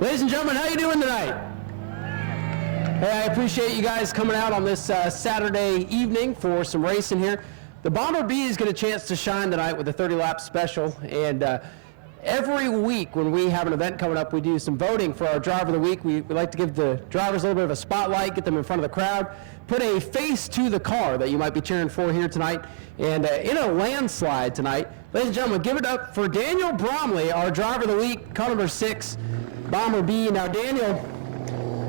Ladies and gentlemen, how you doing tonight? Hey, I appreciate you guys coming out on this Saturday evening for some racing here. The Bomber Bees get a chance to shine tonight with a 30-lap special, and every week when we have an event coming up, we do some voting for our driver of the week. We like to give the drivers a little bit of a spotlight, get them in front of the crowd, put a face to the car that you might be cheering for here tonight. And in a landslide tonight, ladies and gentlemen, give it up for Daniel Bromley, our driver of the week, car number 6, Bomber Bee. Now, Daniel,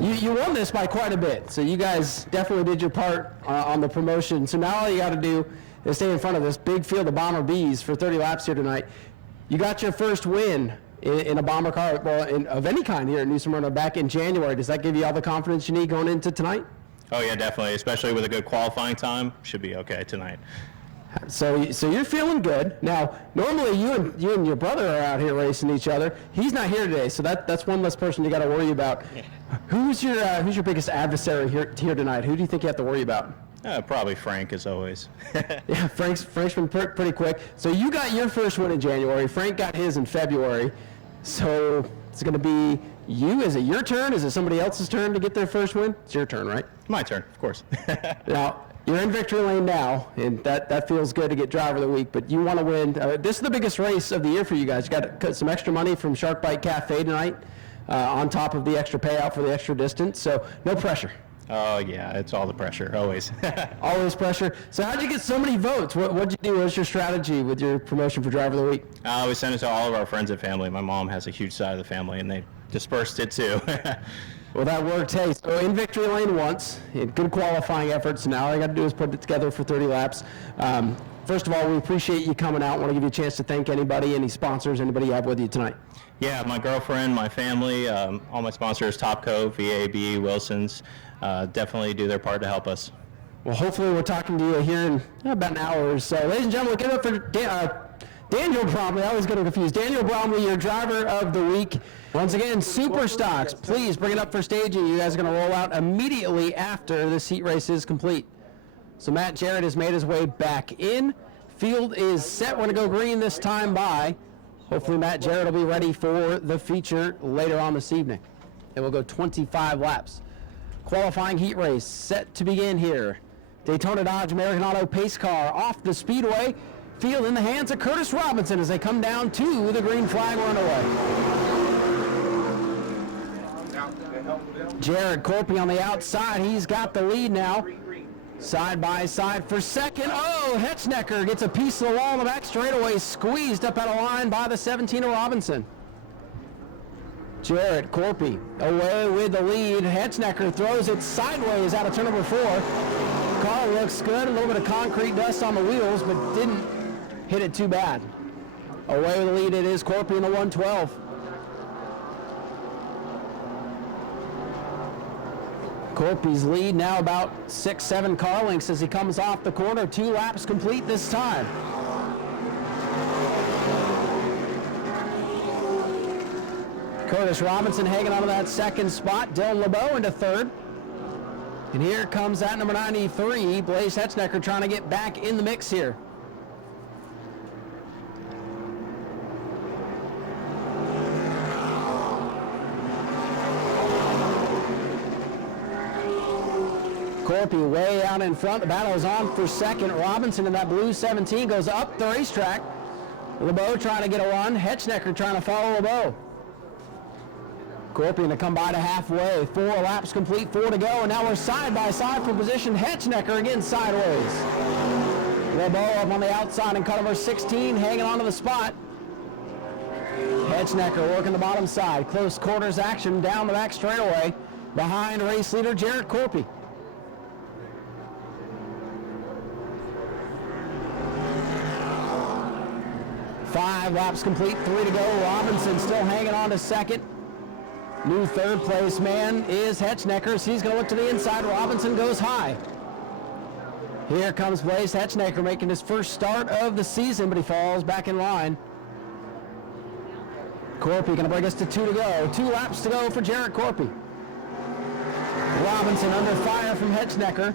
you won this by quite a bit, so you guys definitely did your part on the promotion. So now all you got to do is stay in front of this big field of Bomber Bees for 30 laps here tonight. You got your first win in a bomber car, well, of any kind here in New Smyrna back in January. Does that give you all the confidence you need going into tonight? Oh yeah, definitely, especially with a good qualifying time. Should be okay tonight. So you're feeling good. Now, normally you and your brother are out here racing each other. He's not here today, so that's one less person you got to worry about. Yeah. Who's your biggest adversary here tonight? Who do you think you have to worry about? Probably Frank, as always. Yeah, Frank's been pretty quick. So you got your first win in January. Frank got his in February. So it's going to be you. Is it your turn? Is it somebody else's turn to get their first win? It's your turn, right? My turn, of course. Now, you're in victory lane now, and that feels good to get driver of the week, but you want to win. This is the biggest race of the year for you guys. You got some extra money from Shark Bite Cafe tonight on top of the extra payout for the extra distance, so no pressure. Oh, yeah, it's all the pressure, always. Always pressure. So how'd you get so many votes? What'd you do? What's your strategy with your promotion for driver of the week? We sent it to all of our friends and family. My mom has a huge side of the family, and they dispersed it too. Well, that worked. Hey, so in victory lane once, good qualifying efforts. Now all you got to do is put it together for 30 laps. First of all, we appreciate you coming out. I want to give you a chance to thank anybody, any sponsors, anybody you have with you tonight. Yeah, my girlfriend, my family, all my sponsors, Topco, VAB, Wilson's, definitely do their part to help us. Well, hopefully we're talking to you here in about an hour or so. Ladies and gentlemen, give it up for Daniel Bromley. I always get confused. Daniel Bromley, your driver of the week. Once again, Super Stocks, please bring it up for staging. You guys are going to roll out immediately after this heat race is complete. So Matt Jarrett has made his way back in. Field is set. We're going to go green this time by. Hopefully Matt Jarrett will be ready for the feature later on this evening. And we'll go 25 laps. Qualifying heat race set to begin here. Daytona Dodge American Auto pace car off the speedway. Field in the hands of Curtis Robinson as they come down to the green flag runaway. Jared Corpy on the outside. He's got the lead now. Side by side for second. Oh, Hetchnecker gets a piece of the wall in the back straightaway, squeezed up out of line by the 17 of Robinson. Jared Corpy away with the lead. Hetchnecker throws it sideways out of turn number 4. Car looks good. A little bit of concrete dust on the wheels, but didn't hit it too bad. Away with the lead, it is Corpy in the 112. Corpy's lead now about 6-7 car lengths as he comes off the corner. 2 laps complete this time. Curtis Robinson hanging on to that second spot. Dylan LeBeau into third. And here comes that number 93, Blaze Hetchnecker, trying to get back in the mix here. Corpy way out in front. The battle is on for second. Robinson in that blue 17 goes up the racetrack. LeBeau trying to get a run. Hetchnecker trying to follow LeBeau. Corpy going to come by to halfway. 4 laps complete, 4 to go, and now we're side by side for position. Hetchnecker again sideways. LeBeau up on the outside in car number 16, hanging onto the spot. Hetchnecker working the bottom side. Close quarters action down the back straightaway behind race leader Jared Corpy. 5 laps complete, 3 to go. Robinson still hanging on to second. New third place man is Hetchnecker. So he's going to look to the inside. Robinson goes high. Here comes Blaze Hetchnecker making his first start of the season, but he falls back in line. Corpy going to bring us to 2 to go. 2 laps to go for Jared Corpy. Robinson under fire from Hetchnecker.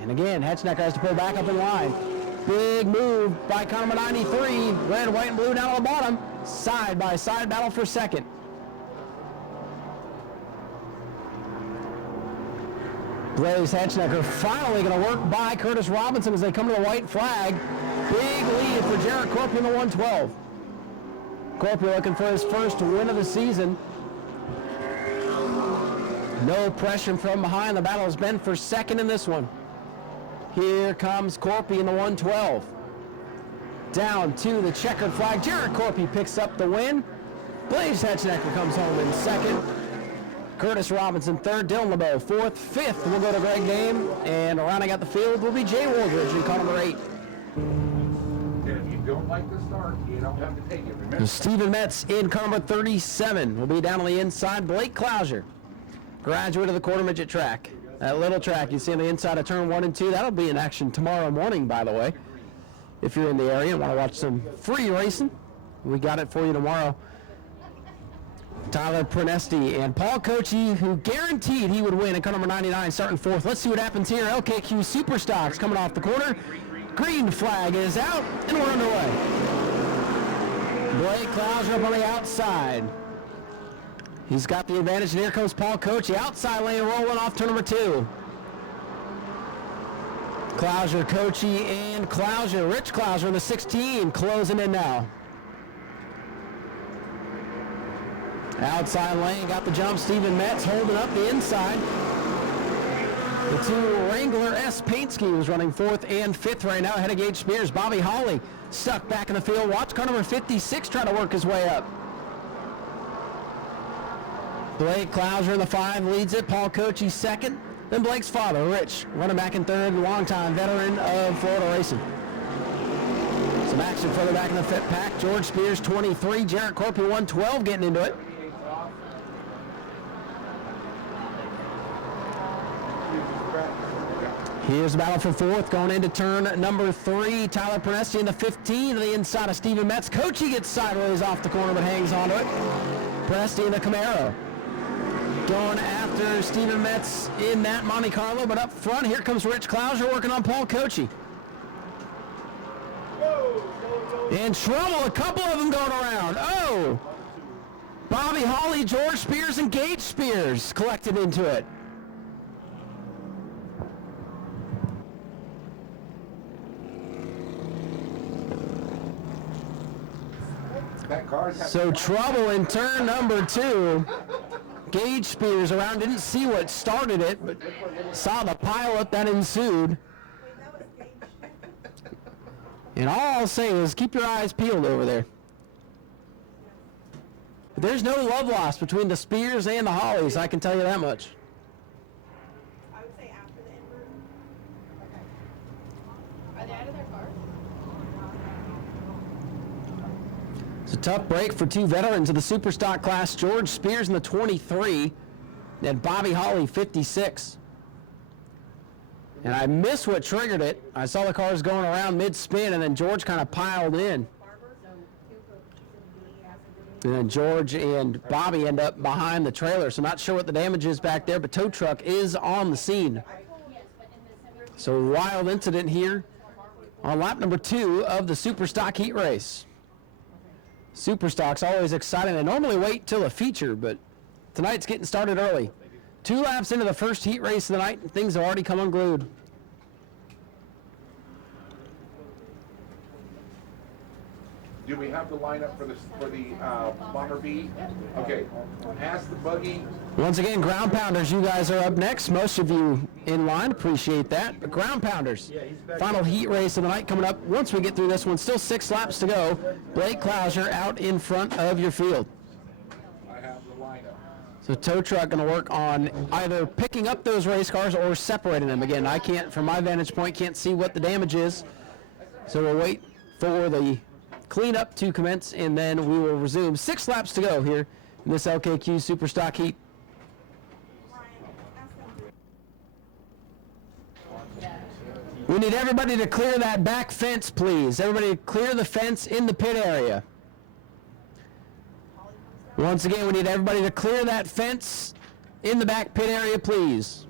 And again, Hetchnecker has to pull back up in line. Big move by car number 93. Red, white, and blue down on the bottom. Side by side battle for second. Blaze Hedgenecker finally going to work by Curtis Robinson as they come to the white flag. Big lead for Jarrett Corpy in the 112. Corpy looking for his first win of the season. No pressure from behind. The battle has been for second in this one. Here comes Corpy in the 112. Down to the checkered flag. Jarrett Corpy picks up the win. Blaze Hedgenecker comes home in second. Curtis Robinson third. Dylan LeBeau fourth. Fifth will go to Greg Dame. And rounding out the field will be Jay Woldridge in car number 8. If you don't like the start, you don't have to take it. Remember? Stephen Metz in car number 37 will be down on the inside. Blake Clouser, graduate of the quarter midget track. That little track you see on the inside of turn 1 and 2, that'll be in action tomorrow morning, by the way. If you're in the area and want to watch some free racing, we got it for you tomorrow. Tyler Prenesti and Paul Kochi, who guaranteed he would win in car number 99, starting 4th. Let's see what happens here. LKQ Superstocks coming off the corner. Green flag is out, and we're underway. Blake Clouser up on the outside. He's got the advantage, and here comes Paul Kochi. Outside lane rolling off turn number 2. Clouser, Kochi, and Clouser. Rich Clouser in the 16, closing in now. Outside lane, got the jump. Stephen Metz holding up the inside. The 2 Wrangler S. Paintsky was running 4th and 5th right now ahead of Gage Spears. Bobby Hawley stuck back in the field. Watch car number 56 trying to work his way up. Blake Clouser in the 5 leads it. Paul Kochi second. Then Blake's father, Rich, running back in third, longtime veteran of Florida racing. Some action further back in the fit pack. George Spears 23, Jarrett Corpy 112 getting into it. Here's the battle for 4th going into turn number 3. Tyler Prenesti in the 15 to the inside of Stephen Metz. Kochi gets sideways off the corner but hangs onto it. Prenesti in the Camaro. Going after Stephen Metz in that Monte Carlo, but up front, here comes Rich Clouser working on Paul Kochi. In trouble, a couple of them going around. Oh! Bobby Hawley, George Spears, and Gage Spears collected into it. So trouble in turn number 2. Gage Spears around, didn't see what started it, but saw the pileup that ensued. And all I'll say is keep your eyes peeled over there. There's no love lost between the Spears and the Hollies, I can tell you that much. I would say after the invert. Okay. Are they out of their cars? It's a tough break for 2 veterans of the Superstock class. George Spears in the 23 and Bobby Hawley 56. And I missed what triggered it. I saw the cars going around mid-spin, and then George kind of piled in. And then George and Bobby end up behind the trailer, so not sure what the damage is back there, but tow truck is on the scene. So wild incident here on lap number 2 of the Superstock heat race. Superstock's always exciting. They normally wait till a feature, but tonight's getting started early. 2 laps into the first heat race of the night, and things have already come unglued. Do we have the lineup for the Bomber B? Okay, ask the buggy. Once again, ground pounders, you guys are up next. Most of you in line, appreciate that. But ground pounders, final heat race of the night coming up. Once we get through this one, still 6 laps to go. Blake Clouser out in front of your field. I have the lineup. So tow truck going to work on either picking up those race cars or separating them. Again, I can't, from my vantage point, can't see what the damage is. So we'll wait for the cleanup to commence, and then we will resume. 6 laps to go here in this LKQ Superstock heat. We need everybody to clear that back fence, please. Everybody clear the fence in the pit area. Once again, we need everybody to clear that fence in the back pit area, please.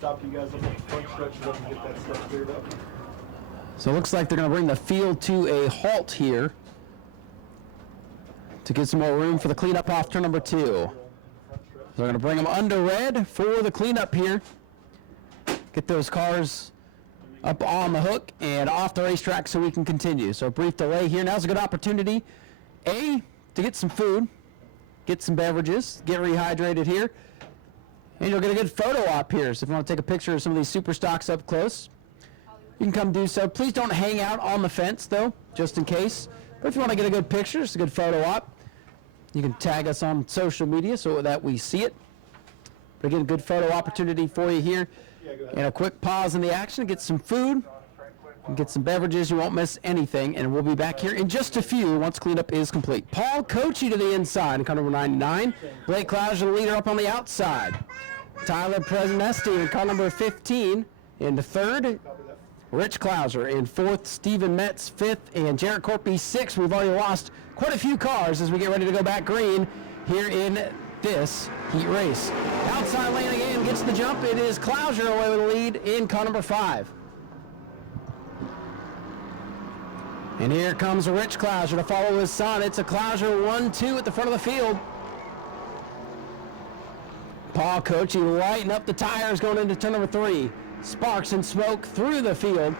stop you guys on the front stretch so we can get that stuff cleared up. So it looks like they're going to bring the field to a halt here to get some more room for the cleanup off turn number 2. So they're going to bring them under red for the cleanup here. Get those cars up on the hook and off the racetrack so we can continue. So a brief delay here. Now's a good opportunity, A, to get some food, get some beverages, get rehydrated here, and you'll get a good photo op here. So if you want to take a picture of some of these super stocks up close, you can come do so. Please don't hang out on the fence, though, just in case. But if you want to get a good picture, it's a good photo op. You can tag us on social media so that we see it. But again, good photo opportunity for you here. And a quick pause in the action, get some food, and get some beverages. You won't miss anything. And we'll be back here in just a few once cleanup is complete. Paul Coachy to the inside in car number 99. Blake Clouser, the leader, up on the outside. Tyler Presnesti in car number 15 in the third. Rich Clouser in fourth, Stephen Metz fifth, and Jarrett Corpy sixth. We've already lost quite a few cars as we get ready to go back green here in this heat race. Outside lane again, gets the jump. It is Clouser away with the lead in car number 5. And here comes Rich Clouser to follow his son. It's a Clouser 1-2 at the front of the field. Paul Coachy lighting up the tires going into turn number 3. Sparks and smoke through the field.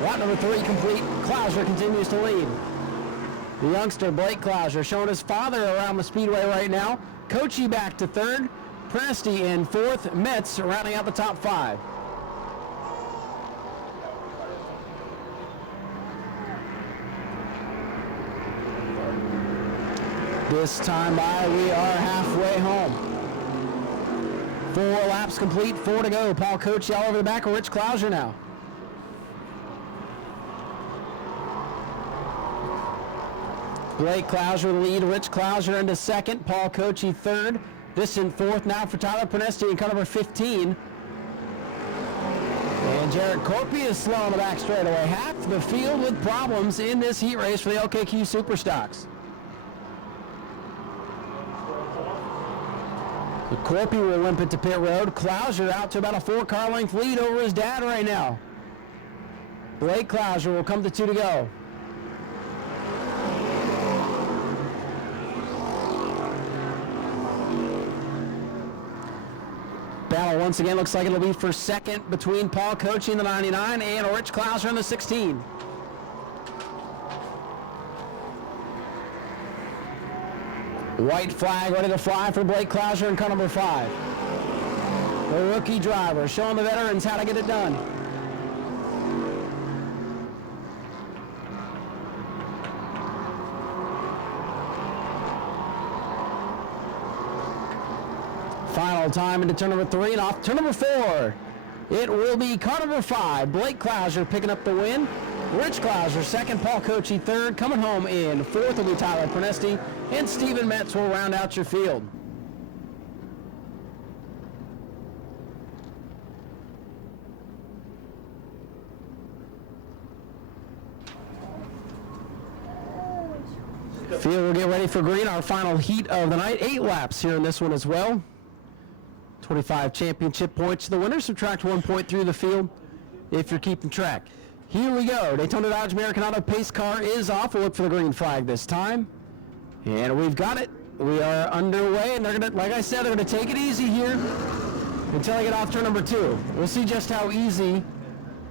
Lap number 3 complete. Clouser continues to lead. The youngster Blake Clouser showing his father around the speedway right now. Coachy back to third. Presty in fourth. Metz rounding out the top 5. This time by, we are halfway home. 4 laps complete, 4 to go. Paul Coachy all over the back of Rich Clouser now. Blake Clouser lead, Rich Clouser into second, Paul Coachy third. This in fourth now for Tyler Prenesti in car number 15. And Jarrett Corpy is slow on the back straightaway. Half the field with problems in this heat race for the LKQ Superstocks. The Corpy will limp it to pit road. Clouser out to about a 4-car length lead over his dad right now. Blake Clouser will come to 2 to go. Battle once again looks like it'll be for second between Paul Coachy in the 99 and Rich Clouser in the 16. White flag ready to fly for Blake Clouser in car number 5. The rookie driver showing the veterans how to get it done. Final time into turn number 3 and off turn number 4. It will be car number 5. Blake Clouser picking up the win. Rich Clouser second, Paul Coachy third. Coming home in fourth will be Tyler Prenesti, and Stephen Metz will round out your field. Field will get ready for green, our final heat of the night. 8 laps here in this one as well. 25 championship points to the winner. Subtract 1 point through the field if you're keeping track. Here we go. Daytona Dodge American Auto pace car is off. We'll look for the green flag this time. And we've got it. We are underway, and they're going to, like I said, they're going to take it easy here until I get off turn number 2. We'll see just how easy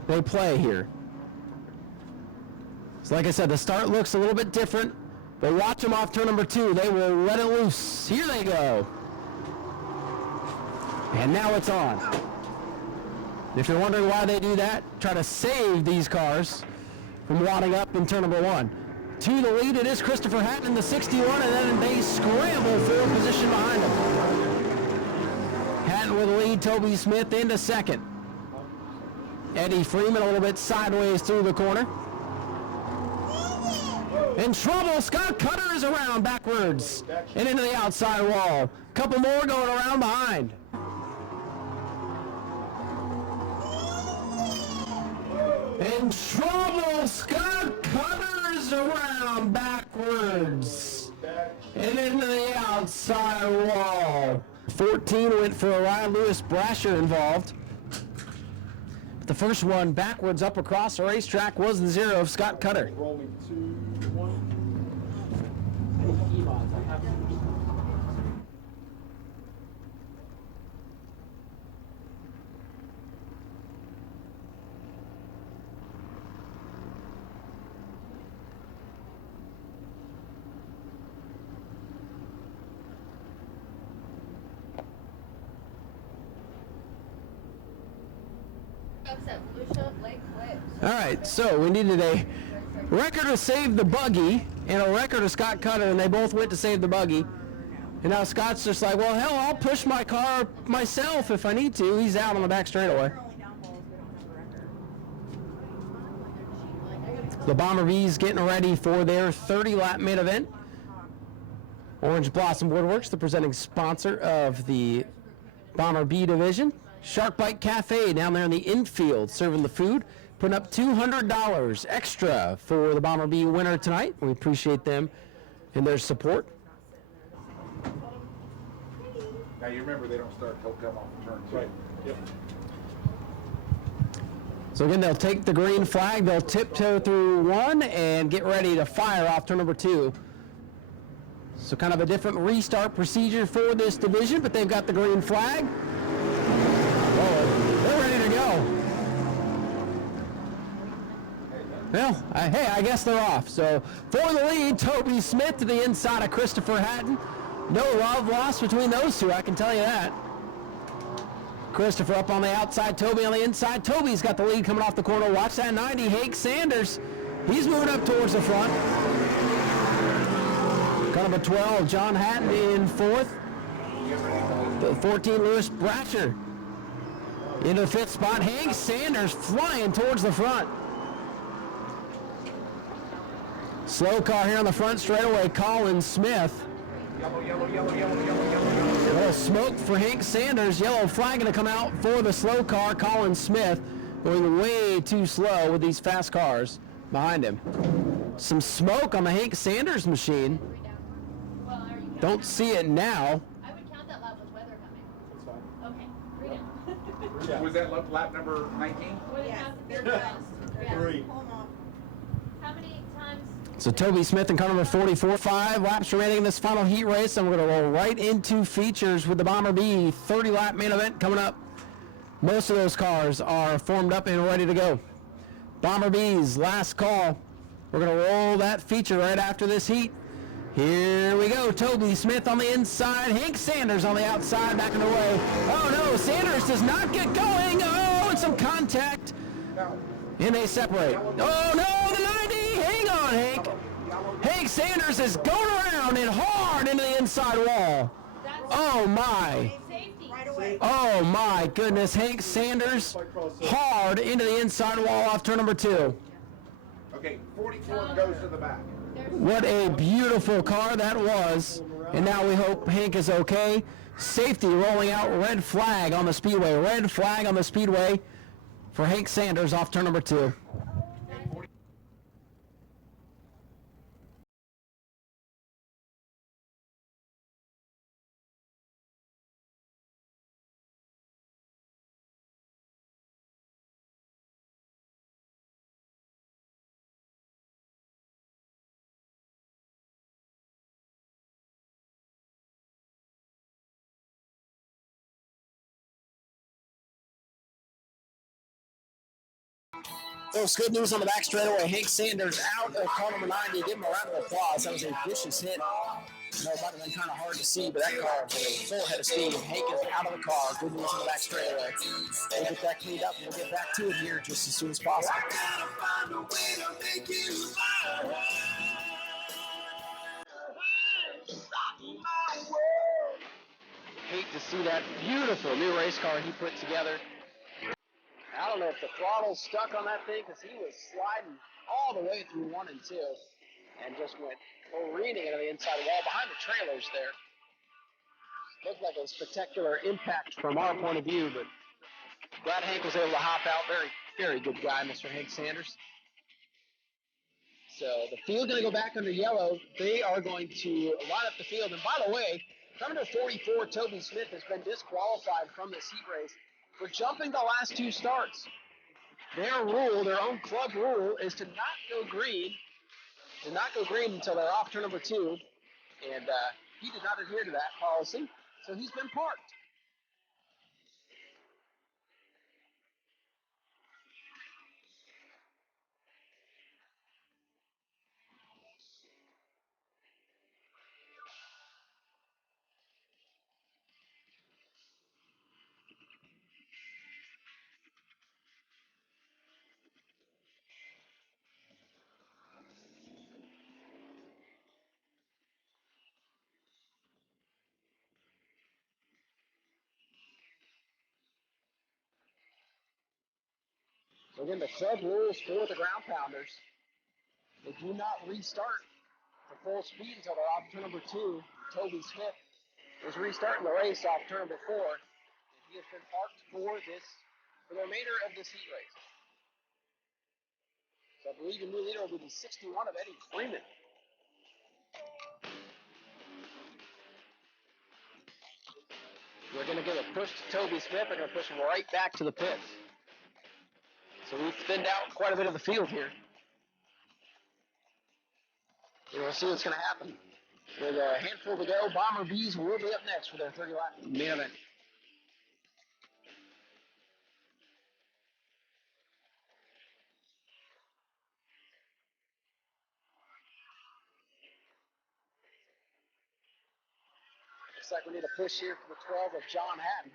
they play here. So like I said, the start looks a little bit different, but watch them off turn number 2. They will let it loose. Here they go. And now it's on. If you're wondering why they do that, try to save these cars from wadding up in turn number 1. To the lead, it is Christopher Hatton in the 61, and then they scramble for position behind him. Hatton with the lead, Toby Smith into second. Eddie Freeman a little bit sideways through the corner. In trouble, Scott Cutter is around backwards and into the outside wall. Couple more going around behind. In trouble, Scott Cutter's around backwards and into the outside wall. 14 went for a ride. Lewis Brasher involved. The first one backwards up across the racetrack was the 0 of Scott Cutter. Rolling 2, 1. All right, so we needed a record to save the buggy and a record of Scott Cutter, and they both went to save the buggy. And now Scott's just like, well, hell, I'll push my car myself if I need to. He's out on the back straightaway. The Bomber Bees getting ready for their 30-lap main event. Orange Blossom Woodworks, the presenting sponsor of the Bomber Bee division. Shark Bite Cafe down there in the infield serving the food, putting up $200 extra for the Bomber Bee winner tonight. We appreciate them and their support. Now you remember they don't start till come off the turn two. Right. Yep. So again, they'll take the green flag, they'll tiptoe through 1 and get ready to fire off turn number 2. So kind of a different restart procedure for this division, but they've got the green flag. They're ready to go. Well, hey, I guess they're off. So for the lead, Toby Smith to the inside of Christopher Hatton. No love lost between those two, I can tell you that. Christopher up on the outside, Toby on the inside. Toby's got the lead coming off the corner. Watch that 90, Hank Sanders. He's moving up towards the front. Cut number 12, John Hatton in 4th. The 14, Lewis Bratcher. Into the 5th spot, Hank Sanders flying towards the front. Slow car here on the front straightaway, Colin Smith. Yellow, yellow, yellow, yellow, yellow, yellow, yellow. A little smoke for Hank Sanders. Yellow flag going to come out for the slow car, Colin Smith, going way too slow with these fast cars behind him. Some smoke on the Hank Sanders machine. Don't see it now. I would count that lap with weather coming. That's fine. Okay, 3 down. Yeah. Was that lap number 19? Yes. 3. How many times? So Toby Smith in car number 44. 5 laps remaining in this final heat race, and we're going to roll right into features with the Bomber Bee 30-lap main event coming up. Most of those cars are formed up and ready to go. Bomber Bees, last call. We're going to roll that feature right after this heat. Here we go. Toby Smith on the inside. Hank Sanders on the outside, backing away. Oh, no. Sanders does not get going. Oh, and some contact. And they separate. Oh, no. The 90. Hang on, Hank. Hank Sanders is going around and hard into the inside wall. Oh, my. Safety. Oh, my goodness. Hank Sanders hard into the inside wall off turn number 2. Okay, 44 goes to the back. What a beautiful car that was. And now we hope Hank is okay. Safety rolling out, red flag on the speedway. Red flag on the speedway for Hank Sanders off turn number 2. Folks, good news on the back straightaway. Hank Sanders out of car number 90. Give him a round of applause. That was a vicious hit. I know it might have been kind of hard to see, but that car had a full head of steam. Hank is out of the car. Good news on the back straightaway. We'll get that cleaned up and we'll get back to it here just as soon as possible. Hate to see that beautiful new race car he put together. I don't know if the throttle's stuck on that thing because he was sliding all the way through 1 and 2 and just went careening into the inside wall behind the trailers there. Looked like a spectacular impact from our point of view, but glad Hank was able to hop out. Very, very good guy, Mr. Hank Sanders. So the field going to go back under yellow. They are going to line up the field. And by the way, number 44, Toby Smith, has been disqualified from this heat race for jumping the last 2 starts. their rule, their own club rule, is to not go green. To not go green until they're off turn number 2. And he did not adhere to that policy, so he's been parked. So again, the club rules for the ground pounders, they do not restart to full speed until they're off turn number 2. Toby Smith is restarting the race off turn number 4. And he has been parked for the remainder of this heat race. So I believe the new leader will be the 61 of Eddie Freeman. We're going to give a push to Toby Smith. They're going to push him right back to the pits. So we've thinned out quite a bit of the field here. We'll see what's going to happen. With a handful to go, Bomber Bees will be up next for their 30-lap main event. Looks like we need a push here for the 12 of John Hatton.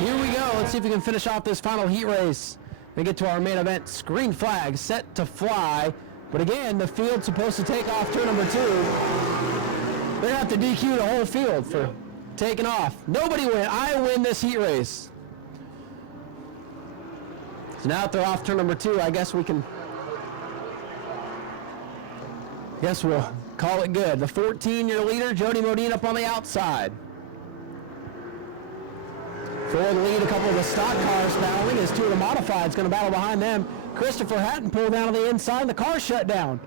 Here we go. Let's see if we can finish off this final heat race. We get to our main event. Green flag set to fly. But again, the field's supposed to take off turn number 2. They're going to have to DQ the whole field for taking off. Nobody win. I win this heat race. So now that they're off turn number 2, I guess we'll call it good. The 14-year leader, Jody Modine, up on the outside. For the lead, a couple of the stock cars battling as 2 of the modifieds going to battle behind them. Christopher Hatton pulled down on the inside. The car shut down.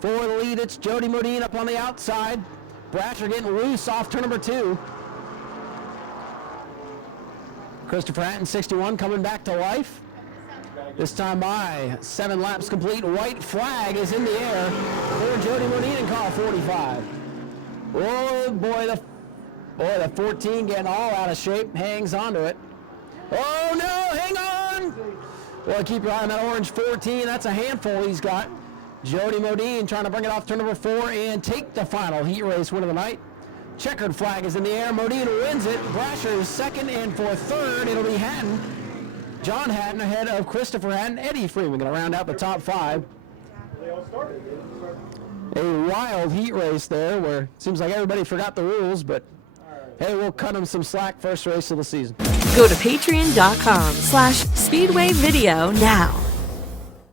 For the lead, it's Jody Modine up on the outside. Brasher getting loose off turn number 2. Christopher Hatton, 61, coming back to life. This time by 7 laps complete. White flag is in the air for Jody Modine in car 45. Oh boy, the 14 getting all out of shape, hangs onto it. Oh no, hang on! Well, keep your eye on that orange 14. That's a handful he's got. Jody Modine trying to bring it off turn number 4 and take the final heat race win of the night. Checkered flag is in the air. Modine wins it. Brasher is second, and for third, it'll be Hatton. John Hatton ahead of Christopher Hatton. Eddie Freeman going to round out the top 5. A wild heat race there where it seems like everybody forgot the rules, but hey, we'll cut them some slack. First race of the season. Go to patreon.com/Speedway Video now.